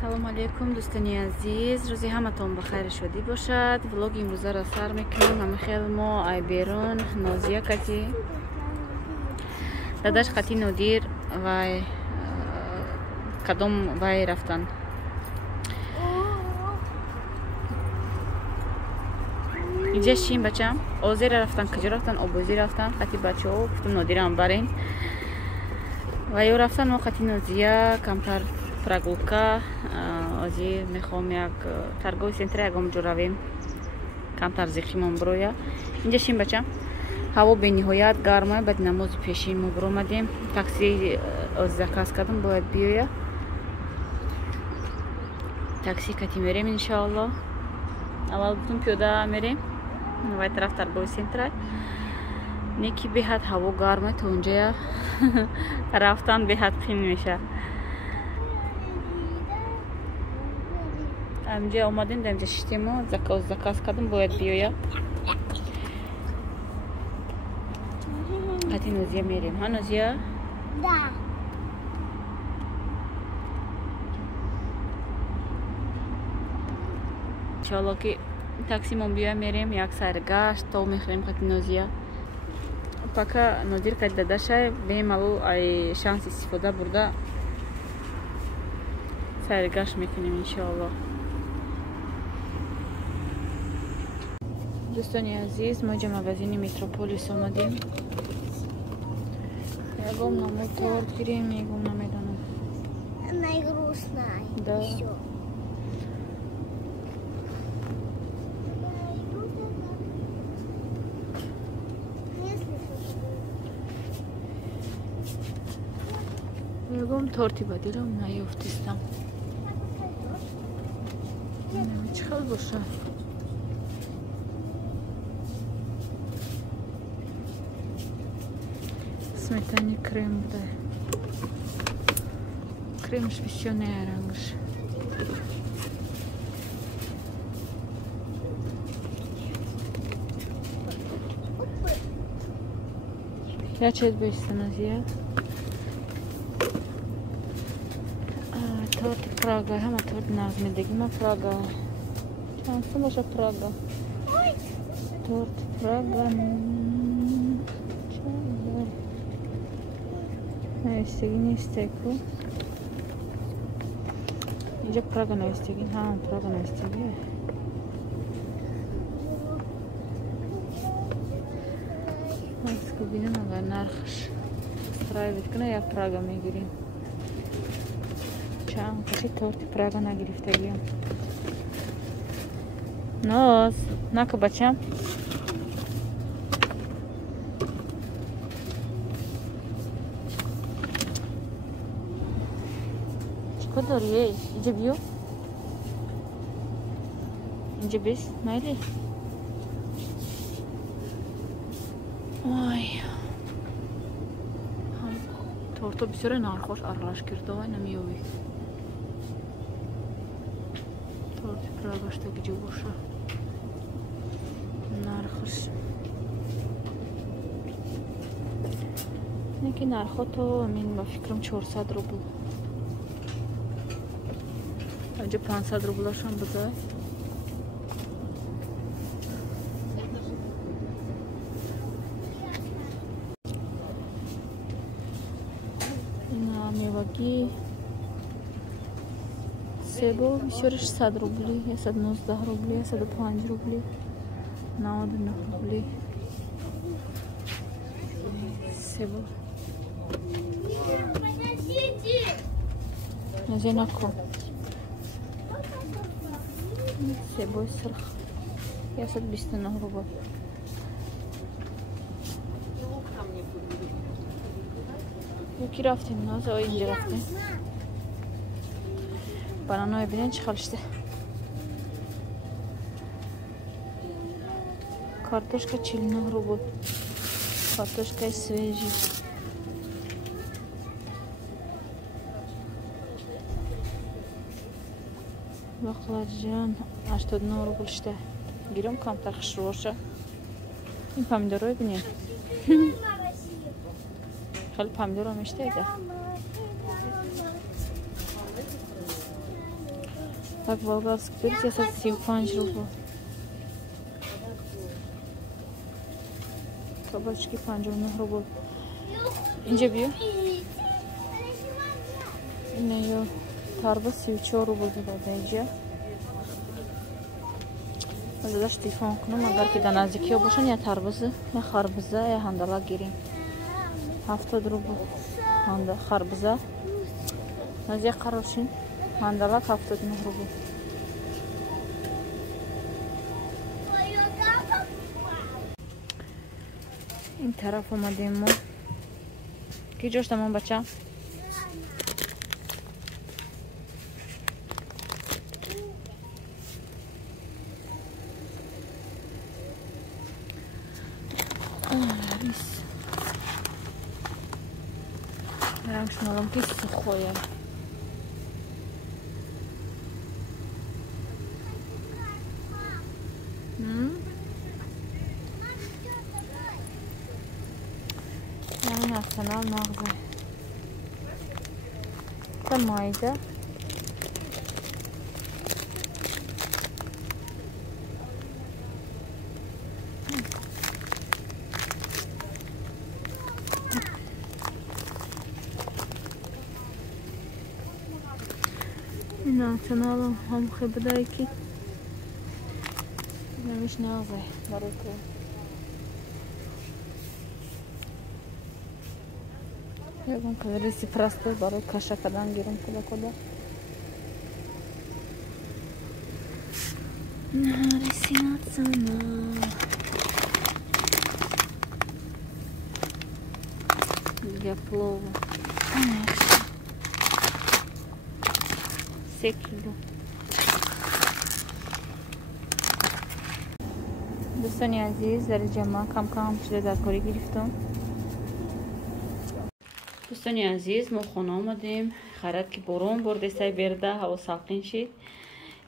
салому алейкум дӯстони азиз, рӯзи ҳаматон бахайр шудӣ бошад. влоги имрӯзаро сар мекунем. Ҳамахел мо ай берун Нозия кати дадаш қати Нодир вай кадом вай рафтан. иҷа шин бачам озера рафтан, каҷо рафтан, обози рафтан, қати бачаҳо гуфтам Нодирам барин ва ё рафтан. мо қати Нозия камтар прогулка ози мехоҳам як торговый центр ягом ҷо равем, камтар зиқимон бироя. инҷа шин бачам ҳаво бениҳоят гарма. баъди намози пешин мо биромадем, такси заказ кардам, бояд биёя. такси кати мерем иншоалло. аввал гуфтам пиёда мерем вай тараф торговый центр неки беҳад ҳаво гарма, то онҷая рафтан беҳад қин меша. амҷа омадем, да амҷа шиштемо заказ кардам, бояд биёя. қати Нозия мерем. ҳа Нозия? Да. иншоалло ки таксимон биёя мерем, як сайргашт то мехӯрем қати Нозия. пока Нодир кати дадашай бемалу ай шанс истифода бурда сайргашт мекунем иншоалло. дӯстони азиз, мо ҷа магазини Метрополис омадем. ягом намо торт гирем, ягом намедонам. Да. ягом торти ба дилам наёфтистам. чӣ хел бошад? сметани крем буде. Кремш весёная рангш. Я чет бешта Назия. Торт Прага, ҳама торт назмедагӣ ма Прага. Чанса боша Прага? Торт Прага. навистагӣ нестеку. инҷа Прага навистагӣ. ҳа Прага навистагӣ. маску бинам агар нархш прайвет кунад як Прага мегирем. чанд каши торти Прага нагирифтагиам. Ноз нака бачам. Кодори ей, иҷа биё. Инҷа бис, майли. Ой. Торто бисёра нархош аралаш кирда, вай намиёвӣ. Торти Прагашта гиҷа боша. Нархош. неки нархо то мин ба фикрам 400 рубл. аҷа 500 рублашон буда. ина мевагӣ себо бисёраш 100 рубли, 119 рубли, 105 рубли, 99 рубли. себо назенако себои сирх 129 рубл. юки рафтем, наза инҷа рафтем. бананое бинед чӣ хел шуда. картошка 49 рубл. картошкаи свежи. баклажан 89 рубл шуда. гирем камтар хушроша. ин помидорро бинед. хеле помидорро мештаида. Так, болгарский перец 35 рубль. Кабачки 59 рубль. Инжа бию. Ине тарба 34 рубль дада инжа. Задаш телефон кунам, агар ки дар наздикиё бошанд, я тарбуза, я харбуза, я ҳандала гирем. 70 рубль. Харбуза. Наздик қарошин. Ҳандала 79 рубль. این طرف اومدیم ما کی جوش تمام بچه برم شنالم که سخویم Nacional mağaza. Tamaydı. Nacional هم خبره کی نمیش نازه برای که یکم کلریسی پرسته برای کاشا کدام گیرم کدا نریسی ناتسانا для плова 3 кило. دوستان عزیز در جمع کم کم شده در کاری گرفتم. دوستان عزیز ما خانه آمدیم خرید که بارون برده سای برده هوا ساقین شد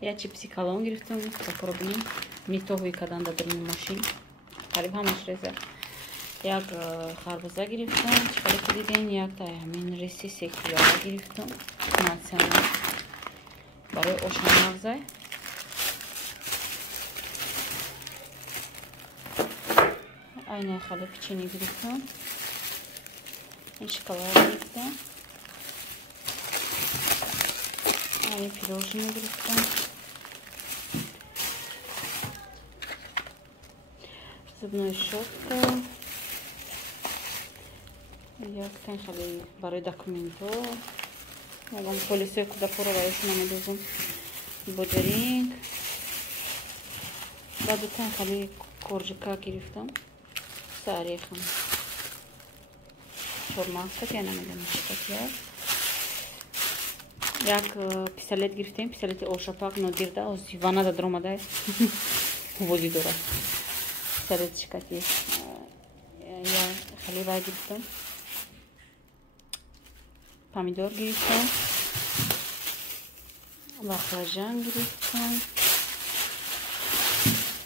یا چیپسی کلان گرفتم بکر بینیم میتوهی کدن در این ماشین قریب همش ریزه یک خربزه گرفتم چکاری که دیدین یک تا همین ریسی 3 کیلو گرفتم ناسیونال برای اوشان مغزه aynı خاله پیچینی گرفتم این شکلات گرفتم این پیروژینی گرفتم зубная щетка یک تن خاله برای دکومنت‌ها مگم پلیسی کدا پورا برایشون آمدیم بودرینگ بعد تن خاله коржика گرفتم ساریخم شورما که نمیدونم چیکار یک پیستولت گرفتیم پیستولت اوشاپاک نودیرده از وانه دادر اومده وزی داره پیستولت شکتی یا خیلی وای گرفتم پامیدور گرفتم بخلاجان گرفتم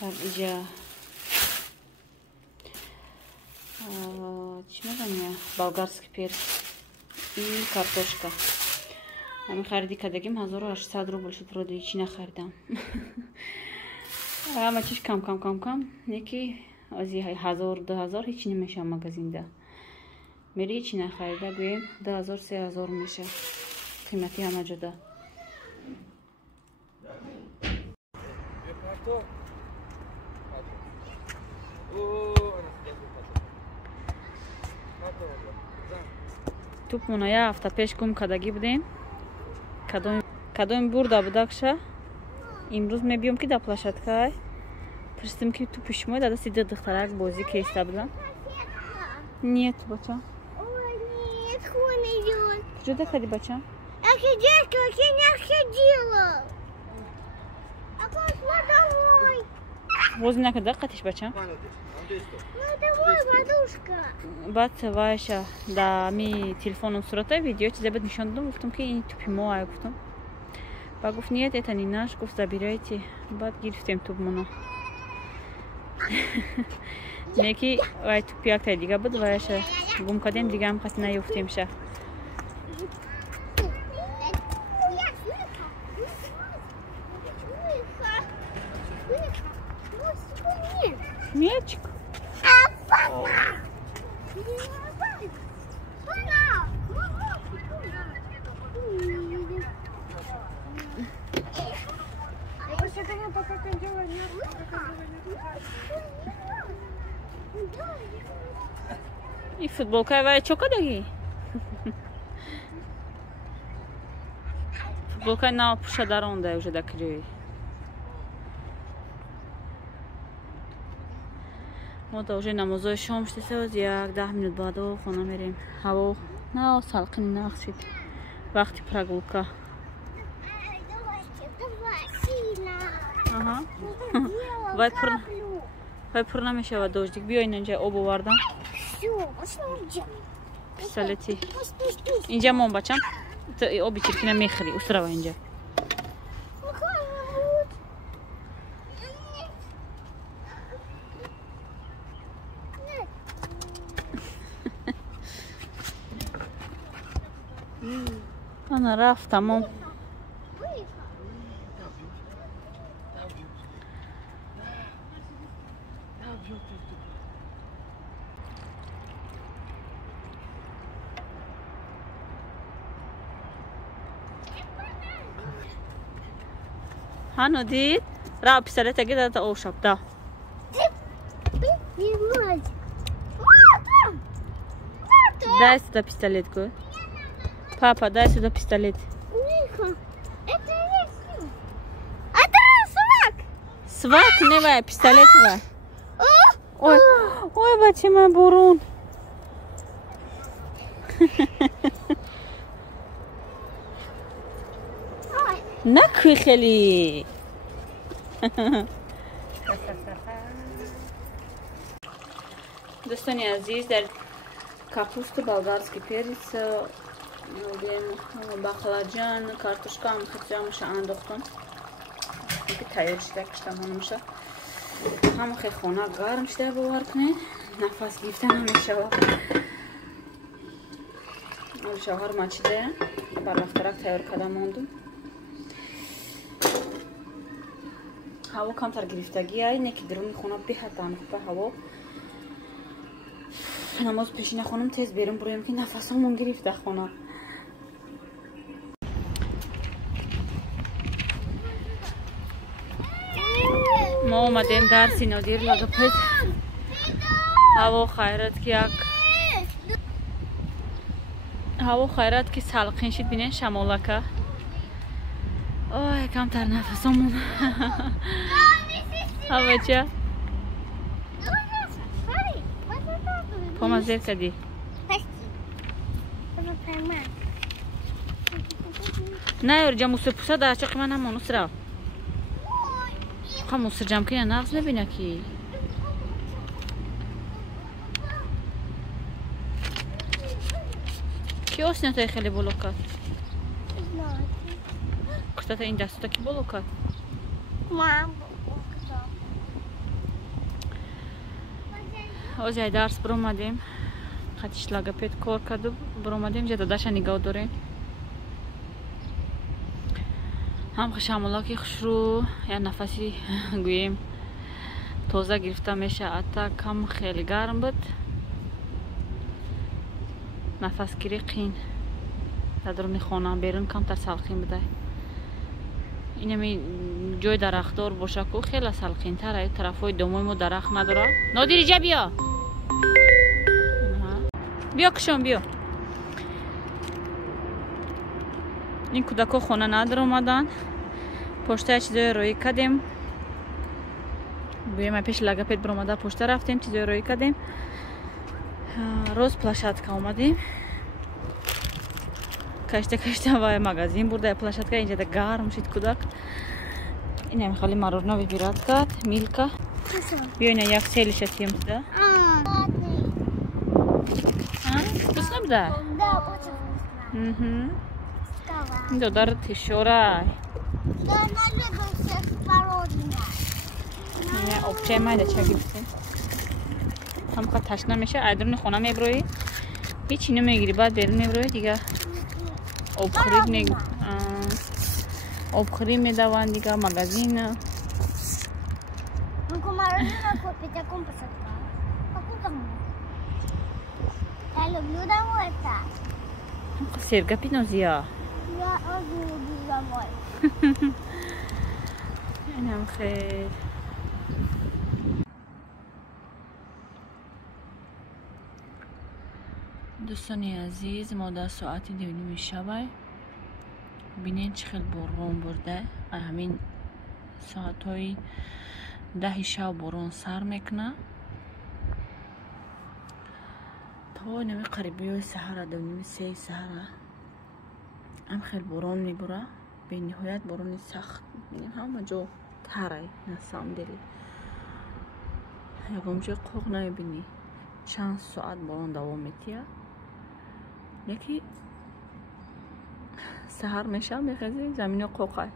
так اینجا چی میگم болгарский перец и картошка همین خریدی کردیم 1800 روبل شد رو دیگه نخریدم اما چیش کم یکی از 1000 2000 هیچ نمیشه مغازین ده میری چی نخریده گویم 2000 3000 میشه قیمتی همه جدا توپ مونه یه هفته پیش گم کردگی بودیم کدوم برده بودکشه امروز میبیم که در پلشتکای پرستم که تو پیش ما داده سیده دخترک بازی که ایسته بودن نیت بچه Нет, он идет. کجا دکردی بچه Я сидеть, как я не ходила. А пошла домой. بازی نکرده دقتش بچه Ну давай, подушка. بعد وایشه در می تلفنم صورته ویدیو چیزی بهت نشان دادم گفتم که این توپی ما گفتم با گفت نیت اتنی نش گفت забирайте بعد گرفتیم توپمونو میگی وای توپی یک تا دیگه بود وایشه گم کردیم دیگه هم قط نیفتیم شه Мячик. И футболка вай чокадаги. Футболка на пушадаронда уже дакрей. ما تا уже намозой шом штесез 1-10 минут баъдо хона мерем. ҳаво на салқин нахшид. вақти прогулка. Ага. Вай пур намешавад дождик. Биёин инҷа об овардам. Пистолети. Инҷа мон бачам. Оби чиркина мехӯри. Усрава инҷа. Ана рафт тамом. Hanno did? Ra pistolet gida ta oshab da. Дай сюда пистолет, ко. Папа, дай сюда пистолет. Это свак. Свак не вай, пистолет вай. Ой, ой, бачи мой бурун. نکوی خیلی دوستانی عزیز در کاپوست болгарский перец баклажан картошка هم خیلی‌مش انداختم که تیار شده کشتم همونشه هم خیلی خونه گرم شده باور کنید نفس گرفتن همیشه شوهر مچیده بر وقترک تیار کردم موندم هوا کمتر گرفتگی های نه که درون خونه بهتر به هوا نماز پیشین خانم تیز بریم برویم که نفسمون گرفته خونه ما اومدیم در سینادیر لاگپت هوا خیرت که سالقین شد بینین شمالکه اوه کمتر نفسمون هوا چه؟ پاما زیر کدی نه یار جا موسه پوسه در چه من همونو سرا خواهم موسه جمع کنی نغز نبینه کی کی آسنیت های خیلی بلو کد کشتت این دستا کی بلو کد اوزای درس برومدیم خطیش لاگپت کار کردو برومدیم جا داداشا نگاه داریم هم خشامولاکی خوش رو یا نفسی گوییم تازه گرفته میشه اتا کم خیلی گرم بود نفس گیری قین در درون خانه بیرون کم تر سالقین بده اینمی جای درختدار باشه که خیلی سالقین تره طرفای دومای ما درخت نداره نادر اینجا بیا بیا کشم بیا این کودکا خونه نداره اومدن پشته چیزای روی کردیم بیایم پیش لاگپت برومده پشته رفتیم چیزای روی کردیم روز پلاشتکا اومدیم کشته و مغازین برده پلاشتکا اینجا ده گرم شد کودک این هم خالی مرورنا ببیرد کرد میلکا بیا اینه یک سیلی شدیم ده вкусно да? Да, очень вкусно. این دو داره تشوره Да, налегал всех породина. اینه آبچه مایده چه گرفتیم هم خواهد تشنه میشه ایدرون خونه میبروی هیچی نمیگیری بعد بیرون میبروی دیگه آبخوری میدوان دیگه مغازین maravilha copita com passatempo. Ela viu da moita. Serga pinozia. Já ouviu da moita. اینم خیر. دوستان عزیز، ما در ساعت 2:30 شب ببینید چقدر بارون برده. همین ساعت های 10 شب بارون سر میکنه تا نمی قریبی های سحر 2:30 سحر هم خیلی بارون میبره. به نهایت بارون سخت میبینیم همه جا تره نسام دلی یکمجه قوق نمیبینی. چند ساعت بارون دوام میتیه. یکی سحر میشه میخزی زمین قوقه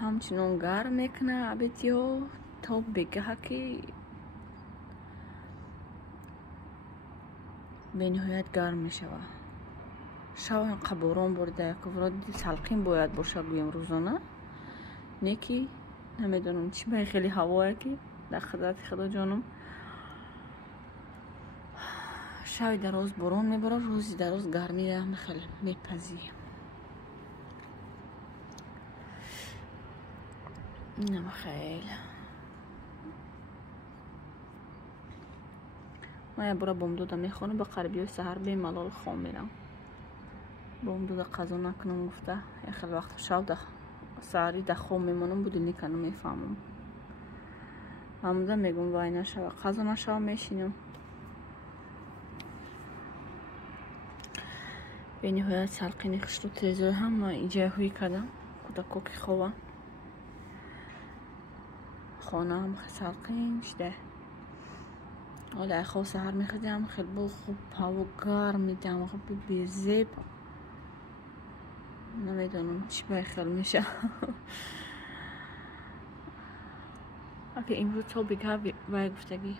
همچنان گرم میکنه عبیدیو تا بگه که به نهایت گرم میشه. شب اینقدر بارون برده که وراد سلقین باید باشه گویم روزانه نیکی نمیدونم چی باید خیلی هواه که در خدمت خدا جانم. شب دراز بارون میبره روزی دراز گرمی هم خیلی میپذی. اینم خیلی ما یه برا بامدوده میخوانم با قربی های سهر بیم ملال خوام میرم. بامدوده قضا نکنم گفته یه خیلی وقت شب ده سهری ده خوام میمونم بودی نیکنم میفهمم. بامدوده میگم وای نشوه قضا نشوه میشینم. به نهایت سلقین خشتو تیزه هم اینجا هوی کردم کتا کوکی خواه خانه هم سلقین شده. حالا خواه سهر میخدیم خیلی با خوب هوا گرم میدم خوب بیزیب نمیدونم چی باید خیلی میشه. اگه امروز تو بگه باید گفتگی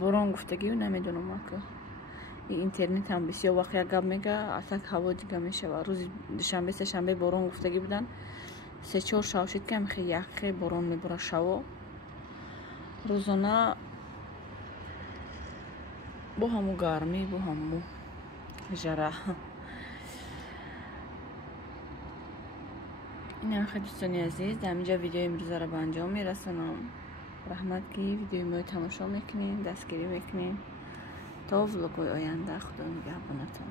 باران گفتگی و نمیدونم اکه اینترنت هم بسیار وقتی گپ میگه اصلا هوا دیگه میشه. و روز دوشنبه سه شنبه باران گفتگی بودن 3-4 شب شد که خیلی یخ باران میبره شوا روزانه با همو گرمی با همو جره. این هم خیلی دوستانی عزیز در اینجا ویدیو امروز را به انجام میرسونم. رحمت که ویدیو ما تماشا میکنین دستگیری میکنین تا ویلوگ‌های آینده. خدا نگهبانتون.